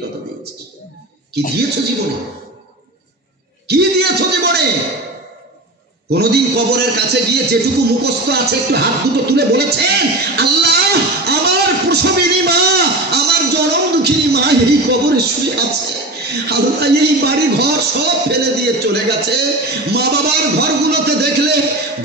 কত দিয়েছিস? কি দিয়েছো জীবনে? কি দিয়েছো জীবনে? কোনদিন কবরের কাছে গিয়ে যেটুকু মুখস্থ আছে একটু হাত দুটো তুলে বলেছেন, আল্লাহ আমার প্রসবিনী মা, আমার জনম দুঃখিনী মা এই কবরে শুয়ে আছে, আল্লাহ এই বাড়ি ঘর সব ফেলে দিয়ে চলে গেছে। মা বাবার ঘরগুলোতে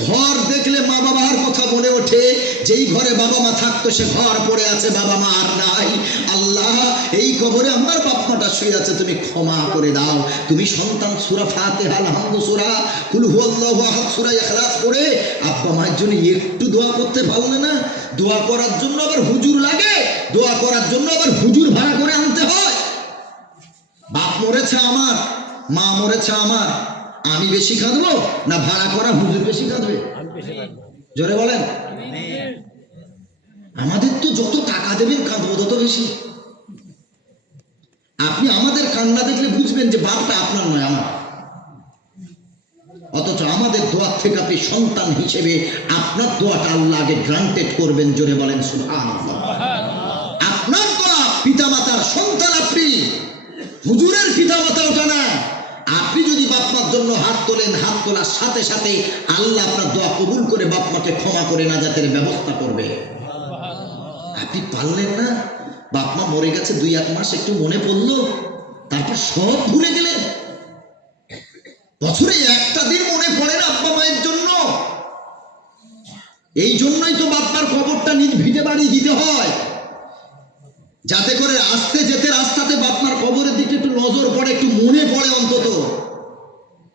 ঘর দেখলে মা বাবার কথা মনে ওঠে, যেই ঘরে বাবা মা থাকতো সে ঘর পড়ে আছে, বাবা মা আর নাই। আল্লাহ এই কবরে আমার বাপ মাটা শুয়ে আছে, তুমি ক্ষমা করে দাও। তুমি সন্তান সূরা ফাতিহা, আলহামদু সূরা, কুল হুয়াল্লাহু আহাদ সূরা ইখলাস পড়ে আব্বা মায়ের জন্য একটু দোয়া করতে পারলে না? দোয়া করার জন্য আবার হুজুর লাগে, দোয়া করার জন্য আবার হুজুর ভাড়া করে আনতে হয়। বাপ মরেছে আমার, মা মরেছে আমার, আমি বেশি কাঁদবো না ভাড়া করা হুজুর বেশি কাঁদবে? জোরে বলেন। আমাদের তো যত টাকা দেবেন কাঁদবো তত বেশি। আপনি আমাদের কান্না দেখলে বুঝবেন যে বাপটা আপনার নয়, আমার। অথচ আমাদের দোয়ার থেকে আপনি সন্তান হিসেবে আপনার দোয়াটা আল্লাহ আগে গ্রান্টেড করবেন। জোরে বলেন সুবহানাল্লাহ। আপনার দোয়া পিতামাতার সন্তান, আপনি হুজুরের পিতামাতা ওটা না। আপনি যদি বাপমার জন্য হাত তোলেন, হাত তোলার সাথে সাথে আল্লাহ আপনার দোয়া কবুল করে বাপমাকে ক্ষমা করে নাজাতের ব্যবস্থা করবে। আপনি পারলেন না, বাপমা মরে গেছে 2-1 মাস একটু মনে পড়লো, তারপর সব ভুলে গেলেন। বছরে একটা দিন মনে পড়ে না আব্বা মায়ের জন্য। এই জন্যই তো বাপমার কবরটা নিজ ভিটে বাড়ি দিতে হয়, যাতে করে আসতে যেতে রাস্তাতে বাপমার কবরের দিকে একটু নজর পড়ে, একটু মনে পড়ে অন্তত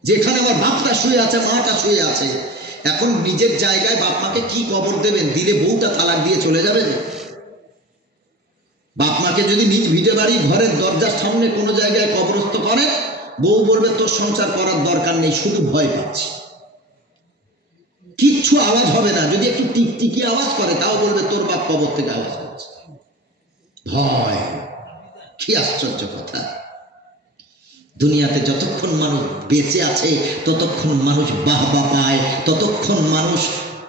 যেখানে আমার বাপটা শুয়ে আছে, মাটা শুয়ে আছে। এখন নিজের জায়গায় বাপমাকে কি কবর দেবেন? দিলে বউটা তালাক দিয়ে চলে যাবে। বাপমাকে যদি নিজ ভিটে বাড়ি ঘরের দরজার সামনে কোনো জায়গায় কবরস্থ করে, বউ বলবে তোর সংসার করার দরকার নেই, শুধু ভয় পাচ্ছি। কিচ্ছু আওয়াজ হবে না, যদি একটু টিকটিকি আওয়াজ করে তাও বলবে তোর বাপ কবর থেকে আওয়াজ করছে। ভয়, কি আশ্চর্য কথা। দুনিয়াতে যতক্ষণ মানুষ বেঁচে আছে ততক্ষণ মানুষ বাহবা পায়, ততক্ষণ মানুষ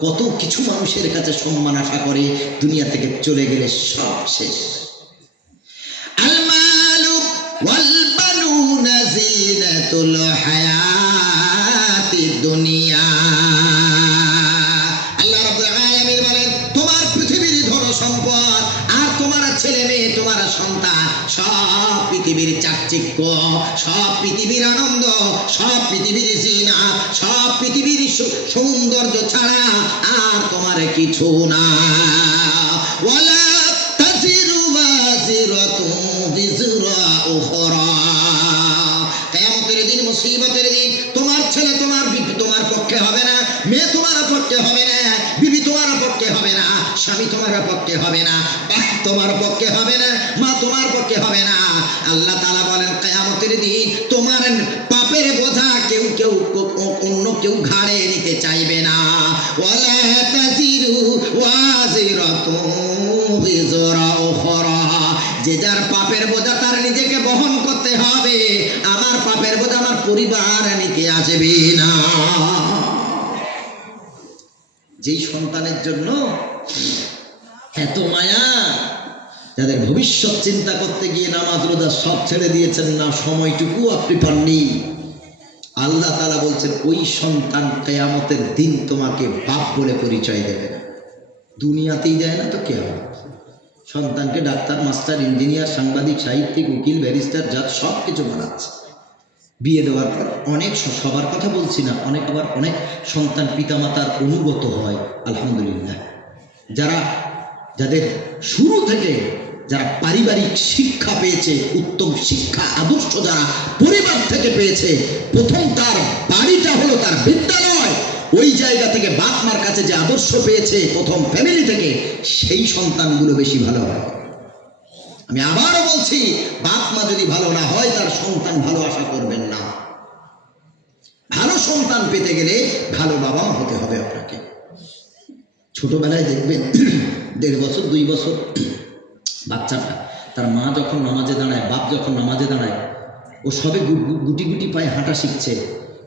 কত কিছু মানুষের কাছে সম্মান আশা করে। দুনিয়া থেকে চলে গেলে সব শেষ। আল মালু ওয়াল বানুনা জিনাতুল হায়াতিদ দুনিয়া। আল্লাহ রাব্বুল আলামিন বলেন, তোমার পৃথিবীর ধন সম্পদ আর তোমার ছেলে মেয়ে, তোমার সন্তান, সব পৃথিবীর চাকচিক্য, সব পৃথিবীর আনন্দ, সব পৃথিবীর জিনা, সব পৃথিবীর সৌন্দর্য ছাড়া আর তোমার কিছু না। ওয়ালা তাজিরু ওয়াজিরাতুন বিজরা উখরা। কিয়ামতের দিন, মুসিবতের দিন, তোমার ছেলে তোমার বিবি তোমার পক্ষে হবে না, মেয়ে তোমার পক্ষে হবে না, বিবি তোমার পক্ষে হবে না, স্বামী তোমার পক্ষে হবে না, বাপ তোমার পক্ষে হবে না, মা তোমার পক্ষে হবে না। আল্লাহ তাআলা বলেন কিয়ামতের দিন তোমার পাপের বোঝা অন্য কেউ ঘাড়ে নিতে চাইবে না। ওয়ালা তাজিরু ওয়াজিরাতুন বিজরা উখরা। যে যার পাপের বোঝা তার নিজেকে বহন করতে হবে, আমার পাপের বোঝা আমার পরিবার নিতে আসবে না। যেই সন্তানের জন্য এত মায়া, যাদের ভবিষ্যৎ চিন্তা করতে গিয়ে নামাজ রোজা সব ছেড়ে দিয়েছেন, না সময়টুকু আপনি পাননি, আল্লাহ তাআলা বলছেন ওই সন্তান কিয়ামতের দিন তোমাকে বাপ বলে পরিচয় দেবে না। দুনিয়াতেই দেয় না তো কিয়ামত। সন্তানকে ডাক্তার, মাস্টার, ইঞ্জিনিয়ার, সাংবাদিক, সাহিত্যিক, উকিল, ব্যারিস্টার, জাজ সব কিছু বানাচ্ছে। বিয়ে দেওয়ার পর অনেক, সবার কথা বলছি না, অনেক সন্তান পিতামাতার অনুগত হয়, আলহামদুলিল্লাহ। যাদের শুরু থেকে যারা পারিবারিক শিক্ষা পেয়েছে, উত্তম শিক্ষা আদর্শ যারা পরিবার থেকে পেয়েছে, প্রথম তার বাড়িটা হলো তার বিদ্যালয়, ওই জায়গা থেকে বাপ মার কাছে যে আদর্শ পেয়েছে প্রথম ফ্যামিলি থেকে, সেই সন্তানগুলো বেশি ভালো হয়। আমি আবারও বলছি, বাপ মা যদি ভালো না হয় তার সন্তান ভালো আশা করবেন না। ভালো সন্তান পেতে গেলে ভালো বাবা মা হতে হবে আপনাকে। ছোটবেলায় দেখবেন 1.5 বছর 2 বছর বাচ্চাটা, তার মা যখন নামাজে দাঁড়ায়, বাপ যখন নামাজে দাঁড়ায়, ও সবে গুটি গুটি পায়ে হাঁটা শিখছে।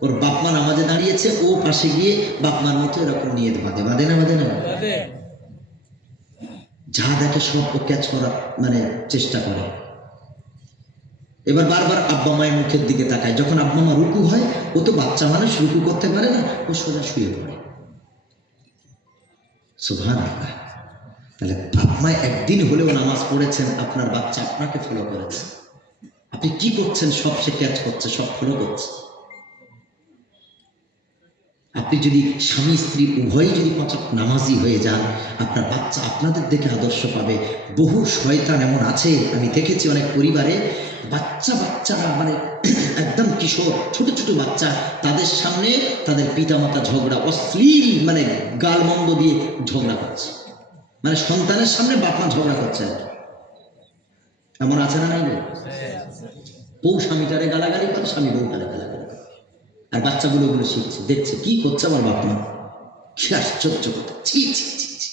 ওর বাপ মা নামাজে দাঁড়িয়েছে, ও পাশে গিয়ে বাপ মার মতো এরকম নিয়ে বাঁধে না যা দেখে সব ও ক্যাচ করার চেষ্টা করে। এবার বারবার আব্বা মায়ের মুখের দিকে তাকায়। যখন আব্বা মা রুকু হয়, ও তো বাচ্চা মানুষ, রুকু করতে পারে না, ও সোজা শুয়ে পড়ে। সুবহানাল্লাহ। তাহলে আপনি একদিন হলেও নামাজ পড়েছেন, আপনার বাচ্চা আপনাকে ফলো করেছে। আপনি কি করছেন সব সে ক্যাচ করছে, সব ফলো করছে। আপনি যদি স্বামী স্ত্রী উভয়ই যদি পাঁচ ওয়াক্ত নামাজি হয়ে যান, আপনার বাচ্চা আপনাদের দেখে আদর্শ পাবে। বহু শয়তান এমন আছে, আমি দেখেছি অনেক পরিবারে বাচ্চারা মানে একদম কিশোর ছোট ছোট বাচ্চা, তাদের সামনে তাদের পিতামাতা ঝগড়া, অশ্লীল মানে গালমন্দ দিয়ে ঝগড়া করছে, মানে সন্তানের সামনে বাপ মা ঝগড়া করছে। এমন আছে না নাই? বউ স্বামীটারে গালাগালি করে, স্বামী বউ গালাগালি করে, আর বাচ্চাগুলো ওগুলো শিখছে, দেখছে কি করছে আমার বাপ মা। কি আশ্চর্য কথা! ছি ছি ছি ছি!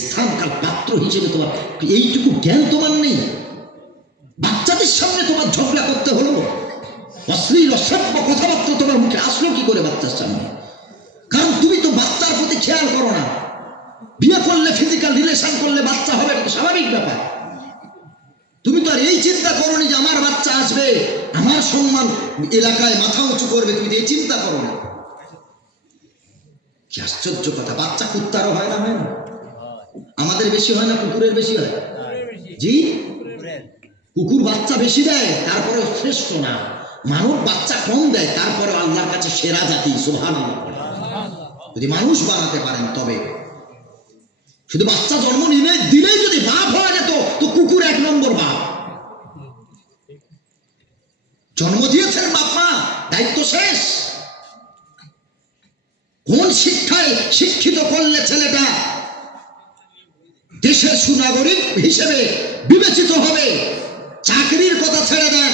স্থানকাল পাত্র হিসেবে তোমার এইটুকু জ্ঞান তোমার নেই? বাচ্চাদের সামনে তোমার ঝগড়া করতে হলো, অশ্লীল অসভ্য কথাবার্তা তোমার মুখে আসলো কি করে বাচ্চার সামনে? কারণ তুমি তো বাচ্চার প্রতি খেয়াল করো না। বিয়ে করলে, ফিজিক্যাল রিলেশন করলে বাচ্চা হবে, এটা স্বাভাবিক ব্যাপার। তুমি তো আর এই চিন্তা করোনি যে আমার বাচ্চা আসবে, আমার সম্মান এলাকায় মাথা উঁচু করবে, তুমি এই চিন্তা করো না। কি আশ্চর্য কথা! বাচ্চা কুত্তারও হয় না? হয় না? আমাদের বেশি হয় না, কুকুরের বেশি হয়? জি, কুকুর বাচ্চা বেশি দেয়, তারপরে শ্রেষ্ঠ না। মানব বাচ্চা কম দেয়, তারপরে আল্লাহর কাছে সেরা জাতি। সুবহানাল্লাহ। যদি মানুষ বানাতে পারেন তবে। শুধু বাচ্চা জন্ম দিলেই যদি বাপ হয়ে যেত, তো কুকুর এক নম্বর বাপ। জন্ম দিয়েছেন বাপ মা, দায়িত্ব শেষ। কোন শিক্ষায় শিক্ষিত করলে ছেলেটা দেশের সুনাগরিক হিসেবে বিবেচিত হবে? চাকরির কথা ছেড়ে দেন,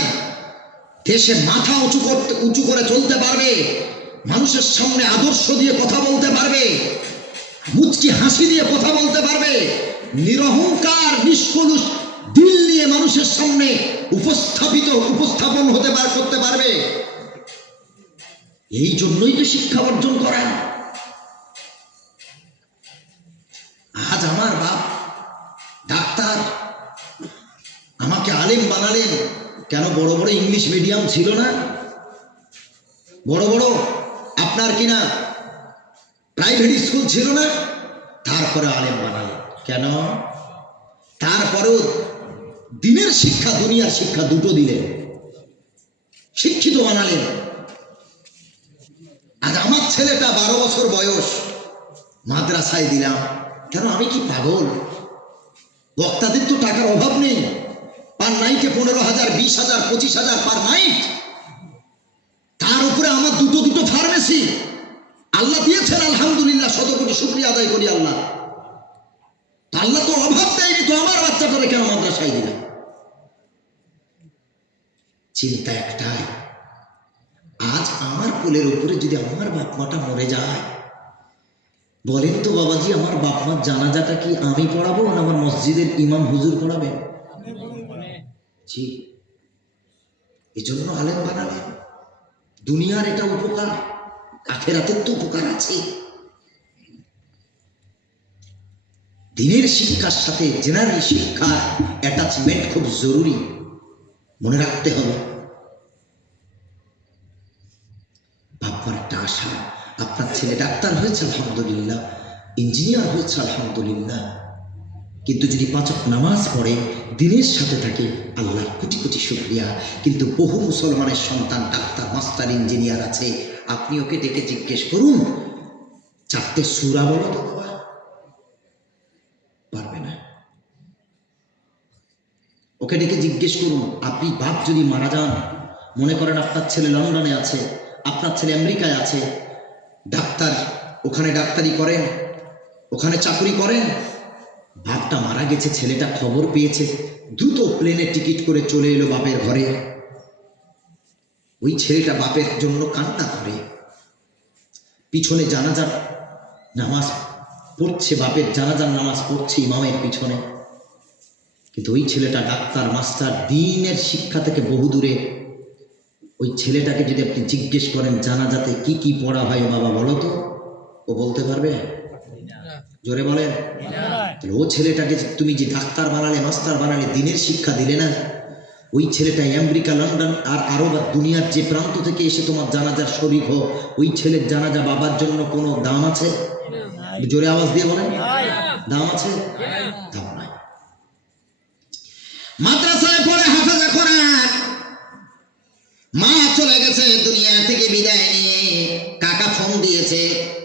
দেশে মাথা উঁচু করে চলতে পারবে, মানুষের সামনে আদর্শ দিয়ে কথা বলতে পারবে, মুচকি হাসি দিয়ে কথা বলতে পারবে, নিরহংকার নিষ্কলুষ দিল নিয়ে মানুষের সামনে উপস্থাপন করতে পারবে। এই জন্যই তো শিক্ষা অর্জন করা। আজ আমার বাপ ডাক্তার, আমাকে আলেম বানালেন কেন? বড় বড় ইংলিশ মিডিয়াম ছিল না? বড় বড় আপনার কিনা প্রাইভেট স্কুল ছিল না? তারপরে আলেম বানালেন কেন? তারপরেও দিনের শিক্ষা দুনিয়ার শিক্ষা দুটো দিলেন, শিক্ষিত বানালেন। আজ আমার ছেলেটা 12 বছর বয়স, মাদ্রাসায় দিলাম কেন? আমি কি পাগল? বক্তাদের তো টাকার অভাব নেই, পার নাইটে 15,000, 20,000, 25,000 পার নাইট। তার উপরে আমার দুটো ফার্মেসি আল্লাহ দিয়েছেন, আলহামদুলিল্লাহ, শত কোটি শুকরিয়া আদায় করি আল্লাহ। আল্লাহ তো অভাব দেয়নি, তো আমার বাচ্চাটারে কেন মাদ্রাসায় দিলাম? চিন্তা একটাই, আজ আমার কোলের উপরে যদি আমার বাপ মাটা মরে যায়, বলেন তো বাবাজি, আমার বাপ মার জানাজাটা কি আমি পড়াবো না আমার মসজিদের ইমাম হুজুর পড়াবে? জি, এজন্য আলেম বানালেন। দুনিয়ার এটা উপকার, আখিরাতের তো উপকার আছে। দিনের শিক্ষার সাথে জেনারেল শিক্ষার অ্যাটাচমেন্ট খুব জরুরি, মনে রাখতে হবে। বাপমার একটা আশা, আপনার ছেলে ডাক্তার হয়েছে আলহামদুলিল্লাহ, ইঞ্জিনিয়ার হয়েছে আলহামদুলিল্লাহ, কিন্তু যদি 5 ওয়াক্ত নামাজ পড়ে, দিনের সাথে থাকে, আল্লাহর কোটি কোটি শুকরিয়া। কিন্তু বহু মুসলমানের সন্তান ডাক্তার, মাস্টার, ইঞ্জিনিয়ার আছে, আপনি ওকে ডেকে জিজ্ঞেস করুন 4টে সূরা বলো তো বাবা, পারবে না। ওকে ডেকে জিজ্ঞেস করুন, আপনি বাপ যদি মারা যান, মনে করেন আপনার ছেলে লন্ডনে আছে, আপনার ছেলে আমেরিকায় আছে, ডাক্তার, ওখানে ডাক্তারি করেন, ওখানে চাকরি করেন, বাপটা মারা গেছে, ছেলেটা খবর পেয়েছে, দ্রুত প্লেনে টিকিট করে চলে এলো বাপের ঘরে। ওই ছেলেটা বাপের জন্য কান্না করে, পিছনে জানাজার নামাজ পড়ছে, বাপের জানাজার নামাজ পড়ছে ইমামের পিছনে। কিন্তু ওই ছেলেটা ডাক্তার, মাস্টার, দিনের শিক্ষা থেকে বহু দূরে। ওই ছেলেটাকে যদি আপনি জিজ্ঞেস করেন জানাজাতে কি কি পড়া হয় বাবা বলো তো, ও বলতে পারবে? জোরে বলেন। ও ছেলেটাকে তুমি যে ডাক্তার বানালে, মাস্টার বানালে, দিনের শিক্ষা দিলে না, ও ওই ছেলেটা আমেরিকা, লন্ডন আর আরব আর দুনিয়ার যে প্রান্ত থেকে এসে তোমার জানাজার শরীক হোক, ওই ছেলের জানাজা বাবার জন্য কোনো দাম আছে? জোরে আওয়াজ দিয়ে বলেন, দাম আছে? দাম নাই। মাদ্রাসায় পড়ে হাফেজে কোরআন, মা চলে গেছে দুনিয়া থেকে বিদায় নিয়ে, কাকা ফোন দিয়েছে,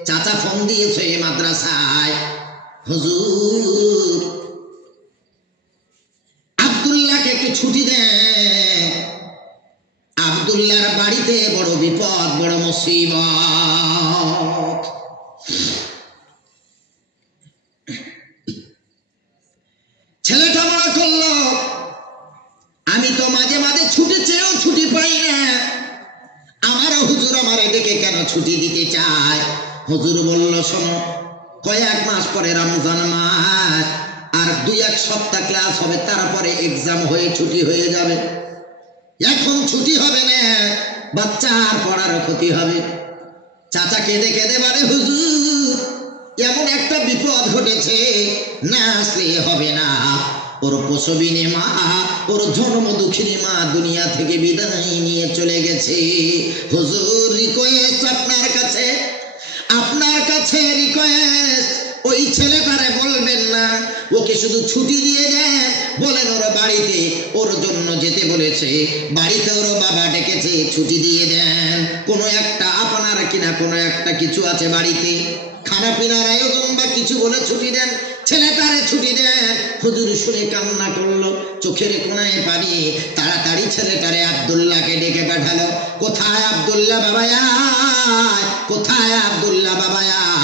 চাচা ফোন দিয়েছে মাদ্রাসায়, হুজুর আব্দুল্লাহকে একটু ছুটি দেন, আব্দুল্লাহর বাড়িতে বড় বিপদ, বড় মুসিবত। ছেলেটা মনে করলো আমি তো মাঝে মাঝে ছুটি চেয়েও ছুটি পাই না, আমারও হুজুর আমারে ডেকে কেন ছুটি দিতে চায়? হুজুর বলল শোনো, কয়েক মাস পরে রমজান মাস, আর 2-1 সপ্তাহ ক্লাস হবে, তারপরে এক্সাম হয়ে ছুটি হয়ে যাবে। এখন ছুটি হবে না, বাচ্চার পড়ার ক্ষতি হবে। চাচা কেঁদে কেঁদে বলে হুজুর এমন একটা বিপদ ঘটেছে, না আসলে হবে না। ওর প্রসবিনী মা, ওর জন্ম দুঃখিনী মা দুনিয়া থেকে বিদায় নিয়ে চলে গেছে। হুজুর রিকোয়েস্ট আপনার কাছে, আপনার কাছে রিকোয়েস্ট, ওই ছেলেটারে বলবেন না, ওকে শুধু ছুটি দিয়ে দেন, বলেন ওর বাড়িতে ওর জন্য যেতে বলেছে, বাড়িতে ওর বাবা ডেকেছে, ছুটি দিয়ে দেন। কোনো একটা আপনার কিনা কোনো একটা কিছু আছে বাড়িতে, খানা পিনার আয়োজন বা কিছু বলে ছুটি দেন, ছেলেটারে ছুটি দেন। হুজুর শুনে কান্না করলো, চোখের কোনায় পানি, তাড়াতাড়ি ছেলেটারে আব্দুল্লাহকে ডেকে পাঠালো। কোথায় আব্দুল্লাহ বাবা আয়, কোথায় আব্দুল্লাহ বাবা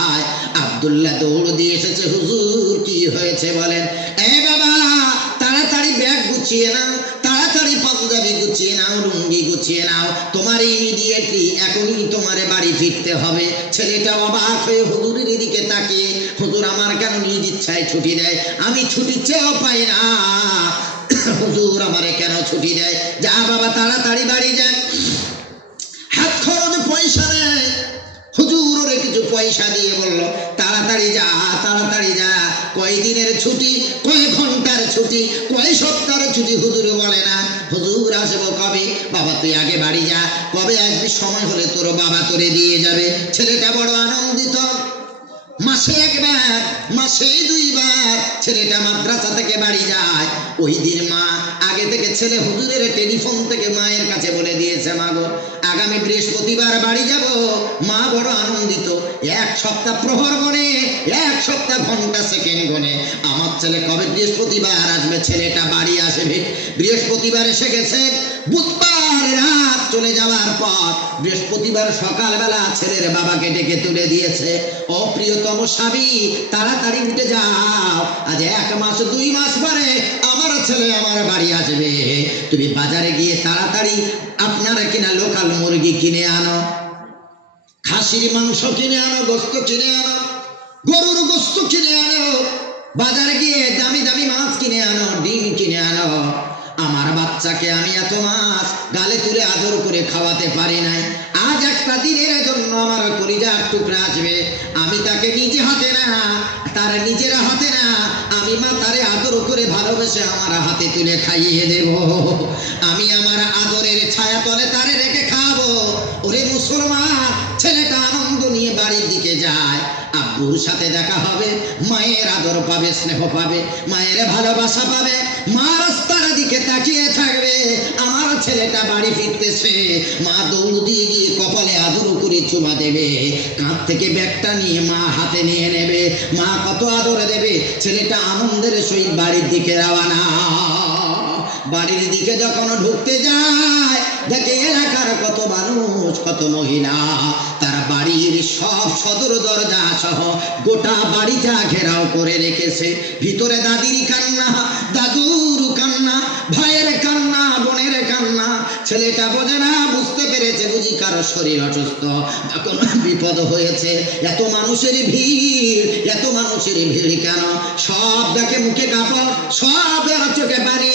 আয়। আব্দুল্লাহ দৌড় দিয়ে এসেছে। হুজুর কি হয়েছে বলেন? এ বাবা তাড়াতাড়ি ব্যাগ গুছিয়ে নাও, তাড়াতাড়ি পাঞ্জাবি গুছিয়ে নাও, লুঙ্গি গুছিয়ে নাও, তোমার ইমিডিয়েটলি এখনই তোমারে বাড়ি ফিরতে হবে। ছেলেটা অবাক হয়ে হুজুরের দিকে তাকিয়ে, হুজুর আমার কেন নিজ ইচ্ছায় ছুটি দেয়? আমি ছুটি চেয়েও পাই না, হুজুর আমারে কেন ছুটি দেয়? যা বাবা তাড়াতাড়ি বাড়ি যায়, হাত খরচ পয়সা নেয়। হুজুর ওরে কিছু পয়সা দিয়ে বলল তাড়াতাড়ি যা, তাড়াতাড়ি যা। কয় দিনের ছুটি, কয় ঘন্টার ছুটি, কয় সপ্তাহের ছুটি হুজুর বলে না। হুজুর আসবো কবে? বাবা তুই আগে বাড়ি যা, কবে আসবি? সময় হলে তোর বাবা তোরে দিয়ে যাবে। ছেলেটা বড় আনন্দিত। মাসে একবার, মাসে 2 বার ছেলেটা মাদ্রাসা থেকে বাড়ি যায়। ওই দিন মা আগে থেকে ছেলে হুজুরের টেলিফোন থেকে মায়ের কাছে বলে দিয়েছে, মা গো আগামী বৃহস্পতিবার বাড়ি যাব। মা বড় আনন্দিত। 1 সপ্তাহ প্রহর গণে, 1 সপ্তাহ ঘন্টা সেকেন্ড গণে, আমার ছেলে কবে বৃহস্পতিবার আসবে। ছেলেটা বাড়ি আসবে। বৃহস্পতিবার এসে গেছে। বুধবার রাত চলে যাওয়ার পর বৃহস্পতিবার সকালবেলা ছেলের বাবাকে ডেকে তুলে দিয়েছে। ও প্রিয়তম স্বামী তাড়াতাড়ি উঠে যাও, আজ 1 মাস 2 মাস পরে আমার ছেলে আমার বাড়ি আসবে। তুমি বাজারে গিয়ে তাড়াতাড়ি আপনারা কিনা লোকাল মুরগি কিনে আনো, খাসির মাংস কিনে আনো, গোস্ত কিনে আনো, গরুর গোস্ত কিনে আনো, বাজারে গিয়ে দামি দামি মাছ কিনে আনো, ডিম কিনে আনো। আমার বাচ্চাকে আমি এত মাস গালে তুলে আদর করে খাওয়াতে পারি নাই, আজ একটা দিনের জন্য আমার কলিজার টুকরা আসবে। আমি তাকে নিজে হাতে না, তার নিজের হাতে না, আমি মা তারে আদর করে ভালোবেসে আমার হাতে তুলে খাইয়ে দেব। আমি আমার আদরের ছায়া তলে তারে রেখে খাবো। ওরে মুসলমান, ছেলেটা আনন্দ নিয়ে বাড়ির দিকে যায়। আব্বুর সাথে দেখা হবে, মায়ের আদর পাবে, স্নেহ পাবে, মায়ের ভালোবাসা পাবে। মা রাস্তার দিকে তাকিয়ে থাকবে, আমার ছেলেটা বাড়ি ফিরতেছে। মা দৌড় দিয়ে গিয়ে কপালে আদর করে চুমা দেবে, কাঁধ থেকে ব্যাগটা নিয়ে মা হাতে নিয়ে নেবে। মা কত আদর দেবে। ছেলেটা আনন্দের সহিত বাড়ির দিকে রওনা। বাড়ির দিকে যখন ঢুকতে যায়, দেখে এলাকার কত মানুষ, কত মহিলা, তারা বাড়ির সব সদর দরজা সহ গোটা বাড়িটা ঘেরাও করে রেখেছে। ভিতরে দাদির কান্না, দাদুর কান্না, ভাইয়ের কান্না, বোনের কান্না। ছেলেটা বোঝে না, বুঝতে পেরেছে বুঝি কারো শরীর অসুস্থ, কোনো বিপদ হয়েছে। এত মানুষের ভিড়, এত মানুষের ভিড় কেন? সব দেখে মুখে কাপড়, সব চোখে পানি।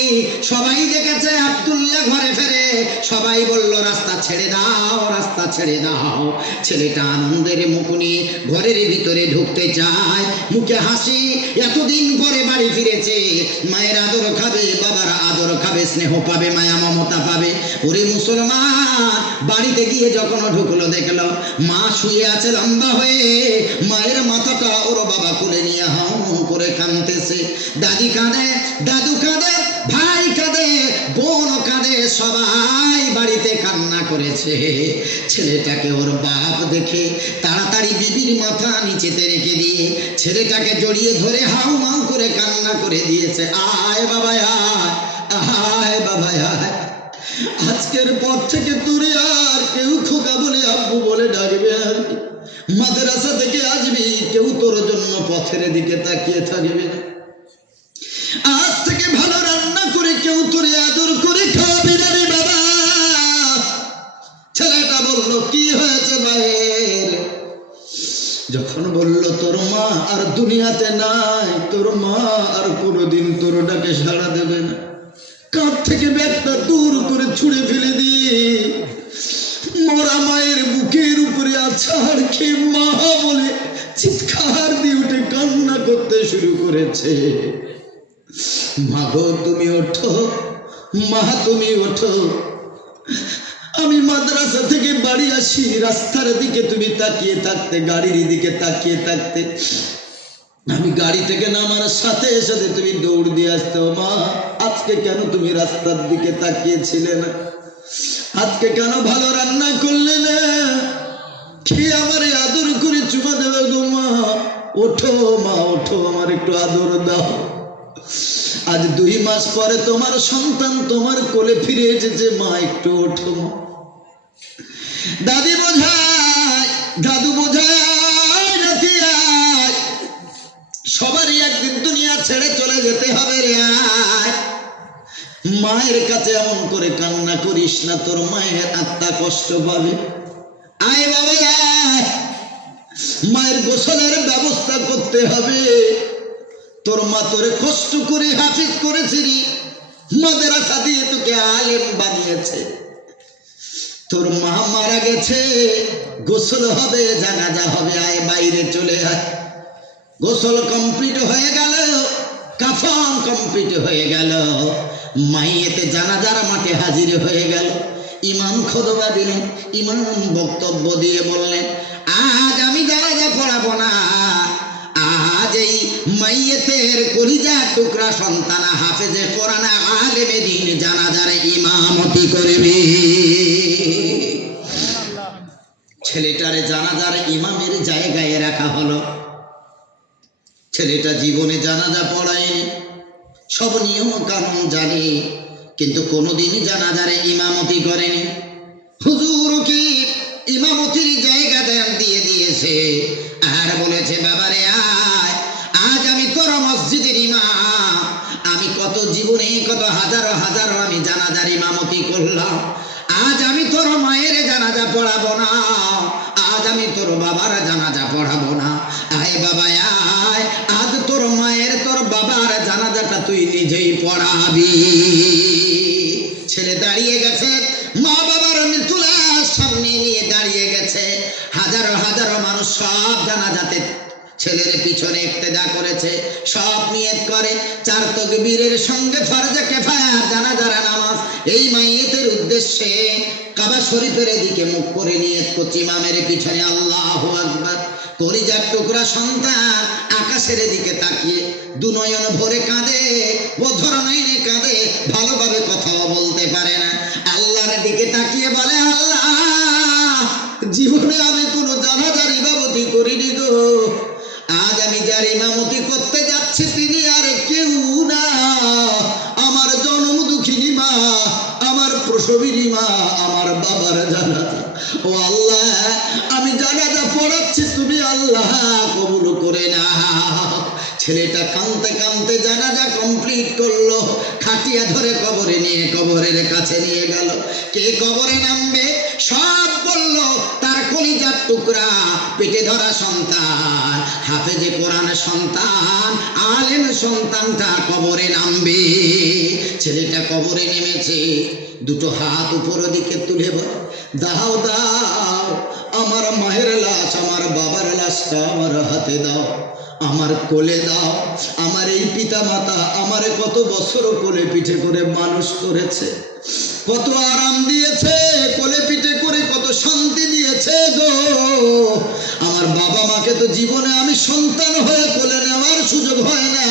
সবাই দেখেছে আব্দুল্লাহ ঘরে ফেরে, সবাই বলল রাস্তা ছেড়ে দাও, রাস্তা ছেড়ে দাও। ছেলেটা আনন্দের মুখ নিয়ে ঘরের ভিতরে ঢুকতে চায়, মুখে হাসি। এতদিন পরে বাড়ি ফিরেছে, মায়ের আদর খাবে, বাবার আদর খাবে, স্নেহ পাবে, মায়া মমতা পাবে। ওরে মুসলমান, বাড়িতে গিয়ে যখন ঢুকলো দেখলো মা শুয়ে আছে লম্বা হয়ে, মায়ের মাথাটা ওর বাবা কোলে নিয়ে হাউ করে কাঁদতেছে। দাদি কাঁদে, দাদু কাঁদে, ভাই কাঁদে, বোন কাঁদে, সবাই বাড়িতে কান্না করেছে। ছেলেটাকে ওর বাপ দেখে তাড়াতাড়ি বিবির মাথা নিচেতে রেখে দিয়ে ছেলেটাকে জড়িয়ে ধরে হাউ মাউ করে কান্না করে দিয়েছে। আয় বাবা আয়, আয় বাবা আয়, আজকের পর থেকে তোরে আর কেউ খোকা বলে আব্বু বলে ডাকবে আর মাদ্রাসা থেকে আসবি কেউ তোর জন্য পথের দিকে তাকিয়ে থাকবে না। আজ থেকে ভালো রান্না করে কেউ তোরে আদর করে খাওয়াবে না রে বাবা। ছেলেটা বলল কি হয়েছে ভাইয়ের? যখন বলল তোর মা আর দুনিয়াতে নাই, তোর মা আর কোনোদিন তোর ডাকে সাড়া দেবে না, কাঁধ থেকে ব্যাগটা দূর করে ছুঁড়ে ফেলে দিয়ে মরা মায়ের বুকের উপরে আছাড় খেয়ে মা বলে চিৎকার দিয়ে উঠে কান্না করতে শুরু করেছে। মা গো তুমি ওঠো, মা তুমি ওঠো। আমি মাদ্রাসা থেকে বাড়ি আসি, রাস্তার দিকে তুমি তাকিয়ে থাকতে, গাড়ির দিকে তাকিয়ে থাকতে, আমি গাড়ি থেকে নামার সাথে সাথে তুমি দৌড় দিয়ে আসতে। মা আজকে কেন তুমি রাস্তার দিকে তাকিয়েছিলে না? আজকে কেন ভালো রান্না করলে না? খেয়ে আমার আদর করে চুমা দেবে গো মা। ওঠো মা ওঠো, আমার একটু আদর দাও। আজ 2 মাস পরে তোমার সন্তান তোমার কোলে ফিরে এসেছে, মা একটু ওঠো মা। দাদি বোঝায়, দাদু বোঝায়, নাতি আয়, সবারই একদিন দুনিয়া ছেড়ে চলে যেতে হবে রে আয়। মায়ের কাছে এমন করে কান্না করিস না, তোর মায়ের আত্মা কষ্ট পাবে। আয় বাবা আয়, মায়ের গোসলের ব্যবস্থা করতে হবে। তোর মা তোরে কষ্ট করে হাফিজ করেছিলি, মাদ্রাসা দিয়ে তোকে আলেম বানিয়েছে। তোর মা মারা গেছে, গোসল হবে, জানাজা হবে, আয় বাইরে চলে আয়। গোসল কমপ্লিট হয়ে গেল, কাফন কমপ্লিট হয়ে গেল, মাইয়েতে জানাজার মাঠে হাজির হয়ে গেল। ইমাম খুতবা দিলেন, ইমাম বক্তব্য দিয়ে বললেন আজ আমি জানাজা পড়াবো না, আজ এই মাইয়েতের কলিজা টুকরা সন্তান হাফেজে কোরআন আলেমে দ্বীন জানাজার ইমামতি করবে। ছেলেটারে জানাজার ইমামের জায়গায় রাখা হলো। ছেলেটা জীবনে জানাজা পড়ায়নি, সব নিয়ম কানুন জানে, কিন্তু কোনোদিন জানাজারে ইমামতি করেনি। হুজুর কি ইমামতির জায়গা দিয়ে দিয়েছে আর বলেছে বাবারে আয়, আজ আমি তোর মসজিদের ইমাম। আমি কত জীবনে কত হাজারো হাজারো আমি জানাজার ইমামতি করলাম, আজ আমি তোর মায়ের জানাজা পড়াবো না, আজ আমি তোর বাবার জানাজা পড়াবো না। আয় বাবা আয়, আজ তোর মায়ের তোর বাবার জানাজাটা তুই নিজেই পড়াবি। ছেলে দাঁড়িয়ে গেছে, মা বাবার মৃত্যুলার সামনে নিয়ে দাঁড়িয়ে গেছে। হাজারো হাজারো মানুষ সব জানাজাতে ছেলের পিছনে ইক্তেদা করেছে, সব নিয়ত করে 4 তাকবীরের সঙ্গে ফরজে কিফায়া জানাজার নামাজ এই মাইয়েতের উদ্দেশ্যে কাবা শরীফের দিকে মুখ করে নিয়ত করছে। ইমামের পিছনে আল্লাহু আকবার। কলিজার টুকরা সন্তান আকাশের দিকে তাকিয়ে 2 নয়ন ভরে কাঁদে, বধর নয়নে কাঁদে, ভালোভাবে কথাও বলতে পারে না। আল্লাহর দিকে তাকিয়ে বলে আল্লাহ, জীবনে আমি কোনো জানাজার ইমামতি করিনি গো, আজ আমি যার ইমামতি করতে যাচ্ছি তিনি আর কেউ না, আমার জন্ম দুঃখিনী মা, আমার প্রসবিনী মা, আমার বাবার জানাজা। ও আল্লাহ, আমি জানাজা পড়াচ্ছি, তুমি আল্লাহ কবুল করে নাও। ছেলেটা কাঁদতে কাঁদতে জানাজা কমপ্লিট করলো, খাটিয়া ধরে কবরে নিয়ে কবরের কাছে নিয়ে গেল। কে কবরে নামবে সব বলল, তার কলিজার টুকরা পেটে ধরা সন্তান, হাফেজে কোরআন সন্তান, আলেম সন্তানটা কবরে নামবে। ছেলেটা কবরে নেমেছে, দুটো হাত উপরের দিকে তুলে বলে, দাও দাও আমার মায়ের লাশ, আমার বাবার লাশটা আমার হাতে দাও, আমার কোলে দাও। আমার এই পিতা মাতা আমারে কত বছর কোলে পিঠে করে মানুষ করেছে, কত আরাম দিয়েছে, কোলে পিঠে করে কত শান্তি দিয়েছে গো। আমার বাবা মাকে তো জীবনে আমি সন্তান হয়ে কোলে নেওয়ার সুযোগ হয় না।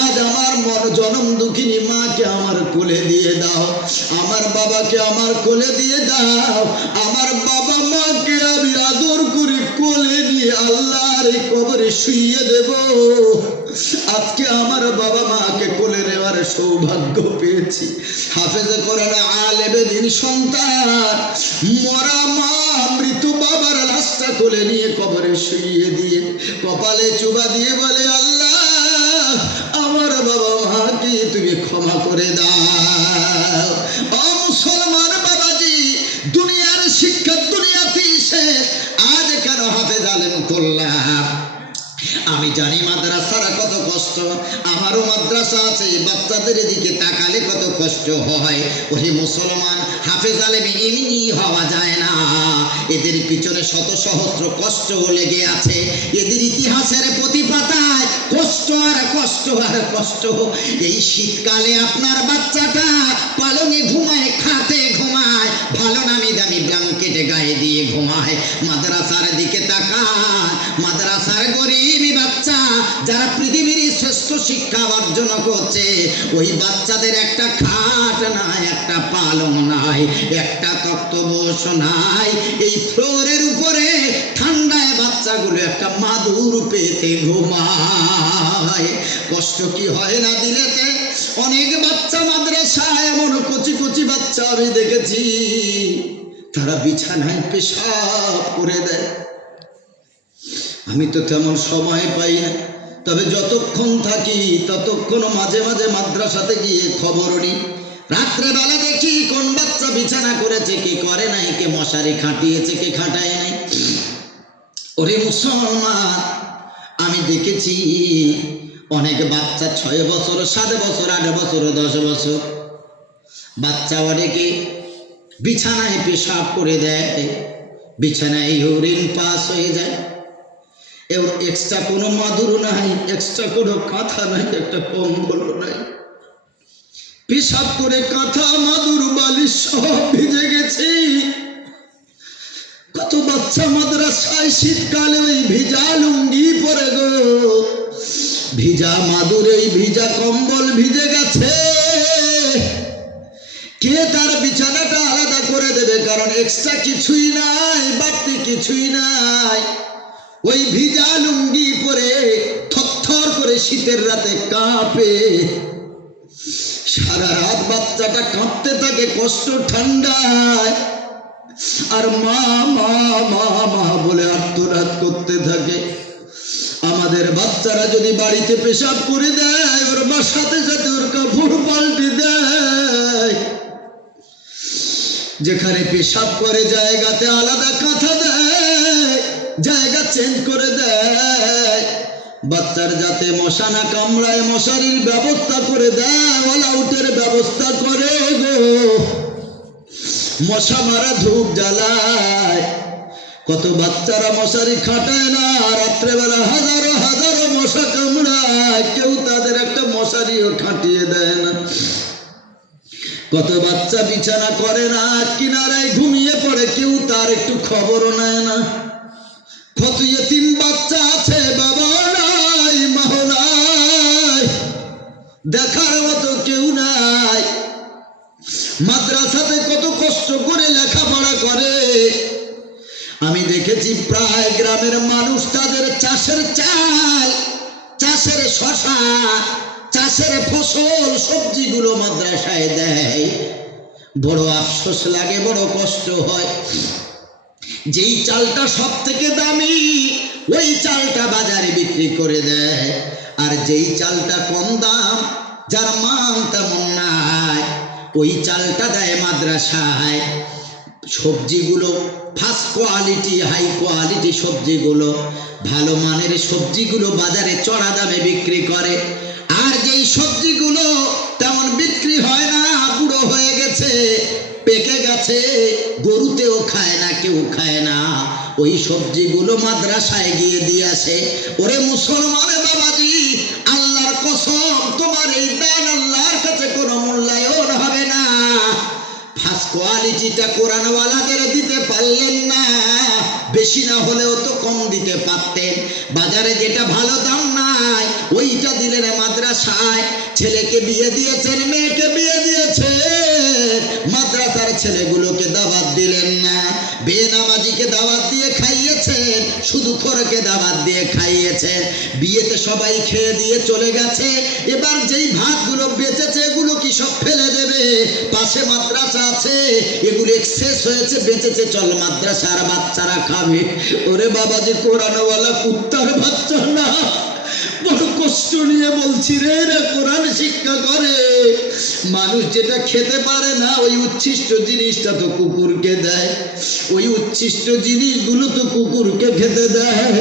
আজ আমার জনম দুঃখিনী মাকে আমার কোলে দিয়ে দাও, আমার বাবাকে আমার কোলে দিয়ে দাও। আমার বাবা মাকে আমি আদর করে কোলে নিয়ে আল্লাহর এই কবরে শুইয়ে দেব। আজকে আমার বাবা মাকে কোলে নেওয়ার সৌভাগ্য পেয়েছি। হাফেজে কোরআন আলেমে দ্বীন সন্তান, মরা মা মৃত্যু বাবার লাশটা কোলে নিয়ে কবরে শুইয়ে দিয়ে কপালে চুবা দিয়ে বলে, আল্লাহ আমার বাবা মাকে তুমি ক্ষমা করে দাও। ও মুসলমান বাবাজি, দুনিয়ার শিক্ষা দুনিয়াতেই শেষ। আজ কেন হাফেজ আলেম করলাম? আমি জানি মাদ্রাসারা কত কষ্ট, আমারও মাদ্রাসা আছে, বাচ্চাদের দিকে তাকালে কত কষ্ট হয়। ওই মুসলমান, হাফেজ আলেম এমনি হওয়া যায় না, এদের পিছনে শত সহস্র কষ্ট লেগে আছে। এদের ইতিহাসের প্রতি পাতায় কষ্ট আর কষ্ট আর কষ্ট। এই শীতকালে আপনার বাচ্চাটা পালনে ঘুমায়, খাটে ঘুমায়, ভালো নামি দামি ব্ল্যাঙ্কেটে গায়ে দিয়ে ঘুমায়। মাদ্রাসার দিকে তাকায়, মাদ্রাসার গরিব বাচ্চা যারা পৃথিবীর শ্রেষ্ঠ শিক্ষা অর্জন করছে, ওই বাচ্চাদের একটা খাট নাই, একটা পালং নাই, একটা তক্তপোষ নাই। এই ফ্লোরের উপরে ঠান্ডায় বাচ্চাগুলো একটা মাদুর পেতে ঘুমায়। কষ্ট কি হয় না দিলেতে? অনেক বাচ্চা মাদ্রাসায় এমন কচি কচি বাচ্চা আমি দেখেছি, তারা বিছানায় পেশাব করে দেয়। আমি তো তেমন সময় পাই না, তবে যতক্ষণ থাকি ততক্ষণ মাঝে মাঝে মাদ্রাসাতে গিয়ে খবর নিই। রাত্রেবেলা দেখি কোন বাচ্চা বিছানা করেছে, কে করে নাই, কে মশারি খাটিয়েছে, কে খাটায় নাই। ওরে মুসলমান, আমি দেখেছি অনেক বাচ্চা 6 বছর, 7 বছর, 8 বছর, 10 বছর বাচ্চা অনেকে বিছানায় পেশাব করে দেয়, বিছানায় ইউরিন পাস হয়ে যায়। এর এক্সট্রা কোনো মাদুর নাই, এক্সট্রা কোনো কাঁথা নাই, একটা কম্বল নাই, পেশাব করে কাঁথা মাদুর বালিশ সব ভিজে গেছে। কত বাচ্চা মাদ্রাসায় শীতকালে ওই ভিজা লুঙ্গি পরে গো, ভিজা মাদুর, এই ভিজা কম্বল ভিজে গেছে। কে তার বিছানাটা আলাদা করে দেবে? কারণ এক্সট্রা কিছুই নাই, বাড়তি কিছুই নাই। ওই ভিজা লুঙ্গি পরে থরথর করে শীতের রাতে কাঁপে, সারা রাত বাচ্চাটা কাঁপতে থাকে কষ্ট ঠান্ডায়, আর মা মা মা মা বলে আর্তনাদ করতে থাকে। আমাদের বাচ্চারা যদি বাড়িতে পেশাব করে দেয়, ওর মার সাথে সাথে ওর কাপড় পাল্টে দেয়। যেখানে পেশাব করে জায়গাতে আলাদা কাঁথা দেয়, জায়গা চেঞ্জ করে দেয়। বাচ্চার যাতে মশা না কামড়ায় মশারির ব্যবস্থা করে দেয়, অল আউটের ব্যবস্থা করে গো। মশা মারা ধূপ জ্বালায়। কত বাচ্চারা মশারি খাটায় না, রাত্রেবেলা হাজারো হাজারো মশা কামড়ায়, কেউ তাদের একটা মশারিও খাটিয়ে দেয় না। কত বাচ্চা বিছানা করে না, কিনারায় ঘুমিয়ে পড়ে, কেউ তার একটু খবরও নেয় না। কত ইতিম বাচ্চা আছে, বাবা নাই, মা নাই, দেখার মতো কেউ নাই। মাদ্রাসাতে কত কষ্ট করে লেখাপড়া করে। আমি দেখেছি প্রায় গ্রামের মানুষ তাদের চাষের চাল, চাষের শশা, চাষের ফসল, সবজিগুলো মাদ্রাসায় দেয়। বড় আফসোস লাগে, বড় কষ্ট হয়। যেই চালটা সব থেকে দামি, ওই চালটা বাজারে বিক্রি করে দেয়। আর যেই চালটা কম দাম, যার মান তেমন নাই, ওই চালটা দেয় মাদ্রাসায়। সবজিগুলো ফার্স্ট কোয়ালিটি হাই কোয়ালিটি সবজিগুলো, ভালো মানের সবজিগুলো বাজারে চড়া দামে বিক্রি করে। আর যেই সবজিগুলো তেমন বিক্রি হয় না, বুড়ো হয়ে গেছে, পেকে গেছে, গরুতেও খায় না, কেউ খায় না, ওই সবজিগুলো মাদ্রাসায় গিয়ে দিয়ে আসে। ওরে মুসলমানে বাবাজি, আল্লাহর কসম, তোমার এই দান আল্লাহর কাছে কোনো মূল্যায়ন হবে না। ফার্স্ট কোয়ালিটিটা কোরআনওয়ালাদের দিতে পারলেন না, বেশি না হলেও তো কম দিতে পারতেন। বাজারে যেটা ভালো দাম নাই ওইটা দিলেন মাদ্রাসায়। ছেলেকে বিয়ে দিয়েছেন, মেয়েকে বিয়ে দিয়েছেন, মাদ্রাসার ছেলেগুলোকে দাওয়াত দিলেন না। বেনামাজিকে দাওয়াত দিয়ে খাইয়েছেন, শুধু খোরকে দাওয়াত দিয়ে খাইয়েছেন। বিয়েতে সবাই খেয়ে দিয়ে চলে গেছে, এবার যেই ভাতগুলো বেঁচেছে এগুলো কি সব ফেলে দেবে? পাশে মাদ্রাসা আছে, এগুলো শেষ হয়েছে, বেঁচেছে, চল মাদ্রাসার বাচ্চারা খাবে। ওরে বাবাজি, কোরআনওয়ালা কুত্তার বাচ্চা না, বড় কষ্ট নিয়ে বলছি রে, এরা কোরআন শিক্ষা করে। মানুষ যেটা খেতে পারে না ওই উচ্ছিষ্ট জিনিসটা তো কুকুরকে দেয়, ওই উচ্ছিষ্ট জিনিসগুলো তো কুকুরকে খেতে দেয়।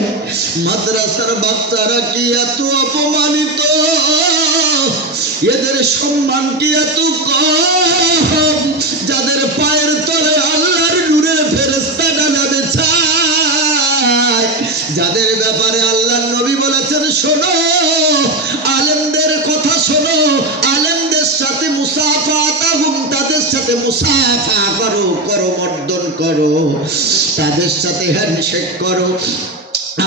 মাদ্রাসার বাচ্চারা কি এত অপমানিত? এদের সম্মান কি এত কম? যাদের পায়ের তলে আল্লাহর নূরের ফেরেশতা ডালাতে চায়, যাদের ব্যাপারে আল্লাহর নবী বলেছেন, শোনো আলেমদের কথা শোনো, আলেমদের সাথে মুসাফাতাহুম, তাদের সাথে মুসাফা করো, করমর্দন করো, তাদের সাথে হ্যান্ডশেক করো,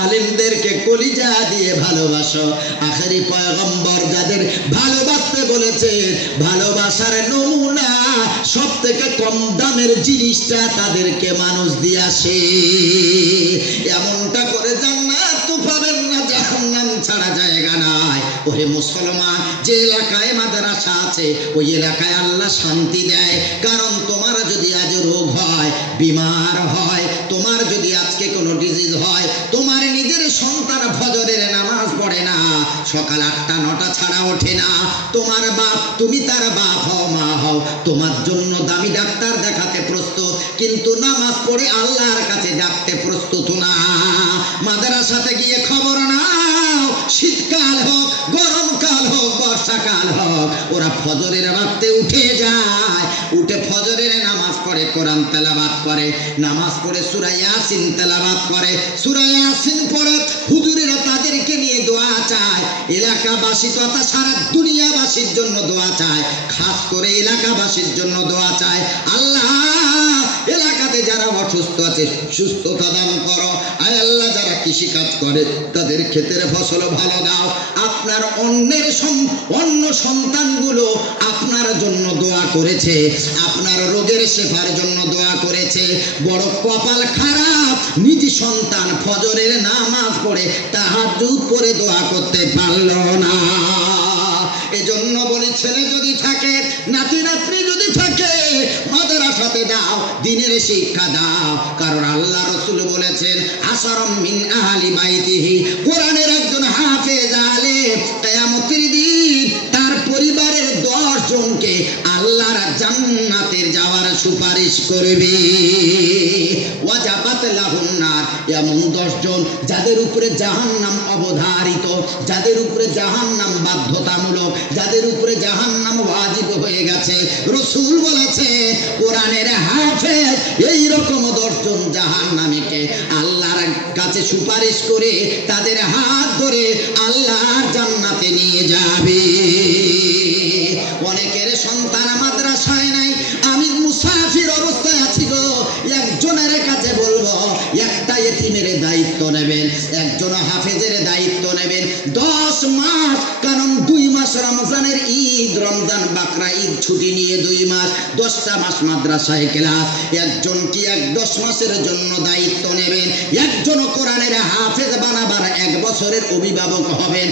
আলেমদেরকে কলিজা দিয়ে ভালোবাসো। আখেরি পয়গম্বর যাদের ভালোবাসতে বলেছে, ভালোবাসার নমুনা সব থেকে কম দামের জিনিসটা তাদেরকে মানুষ দিয়ে আসে। এমনটা করে জান্নাত তো পাবেন না, জাহান্নাম ছাড়া জায়গা নাই। ওরে মুসলমান, যে এলাকায় মাদ্রাসা আছে ওই এলাকায় আল্লাহ শান্তি দেয়। কারণ তোমার যদি আজ রোগ হয়, বিমার হয়, তোমার যদি আজকে কোনো ডিজিজ হয়, তোমার নিজের সন্তান ফজরের নামাজ পড়ে না, সকাল 8টা 9টা ছাড়া ওঠে না, তোমার বাপ, তুমি তার বাপ হও, মা হও, তোমার জন্য দামি ডাক্তার দেখাতে প্রস্তুত, কিন্তু নামাজ পড়ে আল্লাহর কাছে ডাকতে প্রস্তুত না। মাদ্রাসাতে গিয়ে খবর নাও, শীতকাল হোক, গরমকাল হোক, বর্ষাকাল হোক, ওরা ফজরের ওয়াক্তে উঠে যায়, উঠে ফজরের নামাজ পড়ে, কোরআন তেলাওয়াত করে, নামাজ পড়ে সূরা ইয়াসিন তেলাওয়াত করে, সূরা ইয়াসিন পড়ে হুজুরেরা তাদেরকে নিয়ে দোয়া চায়। এলাকাবাসী তথা সারা দুনিয়াবাসীর জন্য দোয়া চায়, খাস করে এলাকাবাসীর জন্য দোয়া চায়, আল্লাহ এলাকাতে যারা অসুস্থ আছে সুস্থতা দান করো, আয় আল্লাহ যারা কৃষি কাজ করে তাদের ক্ষেতের ফসল ভালো দাও। আপনার অন্য সন্তানগুলো আপনার জন্য দোয়া করেছে, আপনার রোগের শেফার জন্য দোয়া করেছে। বড় কপাল খারাপ, নিজ সন্তান ফজরের নামাজ পড়ে তাহাজ্জুদ পড়ে দোয়া করতে পারল না। এজন্য বলি, ছেলে যদি থাকে, নাতি নাতনি যদি থাকে, মাদ্রাসাতে দাও, দ্বীনের শিক্ষা দাও। কারণ আল্লাহ রাসূল বলেছেন, আশারাম মিন আহলি বাইতিহি, কোরআনের একজন হাফেজ আলেম কিয়ামতের দিন তার পরিবারের 10 জনকে আল্লাহর জান্নাতের যাওয়ার সুপারিশ করবে। ওয়াজাবাত লাহুন নার, এমন 10 জন যাদের উপরে জাহান্নাম অবধারিত, যাদের উপরে জাহান্নাম বাধ্যতামূলক, যাদের উপরে জাহান্নাম ওয়াজিব হয়ে গেছে। রাসূল বলেছে, কোরআনের হাফেজ এই রকম 10 জন জাহান্নামীকে আল্লাহর কাছে সুপারিশ করে তাদের হাত ধরে আল্লাহর জান্নাতে নিয়ে যাবে। অনেকের সন্তান মাদ্রাসায় নাই, আমি মুসাফির অবস্থায় আছি গো, একজনের কাছে বলবো একটা এতিমের দায়িত্ব নেবেন, একজন হাফেজের দায়িত্ব নেবেন 10 মাস। কারণ 2 মাস রমজানের ঈদ, রমজান বাকরা ঈদ ছুটি নিয়ে 2 মাস, 10টা মাস মাদ্রাসায় ক্লাস। একজন কি 10 মাসের জন্য দায়িত্ব নেবেন, একজন কোরআনের হাফেজ বানাবার 1 বছরের অভিভাবক হবেন।